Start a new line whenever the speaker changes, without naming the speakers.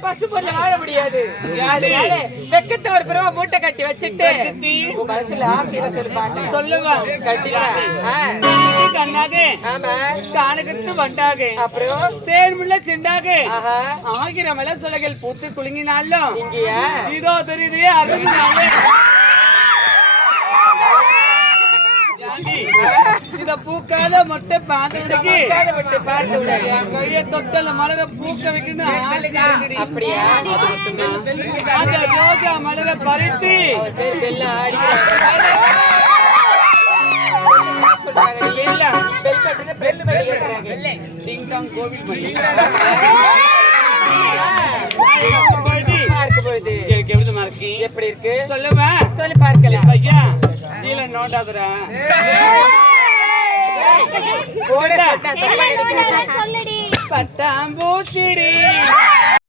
பசு பொருள் வாழ முடியாது. வெக்கத்தை ஒரு பிறவா மூட்டை கட்டி வச்சுட்டு மனசுல ஆசையில சொல்லி பாட்டேன்
சொல்லுவா
கண்டிப்பா. ஆ,
கண்ணாக
ஆமா.
கானகத்து வண்டாக
அப்புறம்?
தேன்முள்ள செண்டாக
ஆஹா.
ஆகிற மலசலைகள் பூத்து குலுங்கினாலும் இதோ தெரியுது அருமையாவே இத பூக்காத மொட்டை
உட்கார்ந்து விட்டு பார்த்து விட
கைய தொட்டல மலர பூக்க வைக்கணும்.
அப்படியா?
அந்த ரோஜா மலர பறித்து இல்ல.
பெல்
டிங் டாங் கோவில் மணி. எனக்கு எப்படி இருக்கு
எப்படி இருக்கு?
சொல்லுவா
சொல்லி பார்க்கலாம்.
ஐயா கீழே நோண்டாதுரா பட்டாம்பூச்சிடி.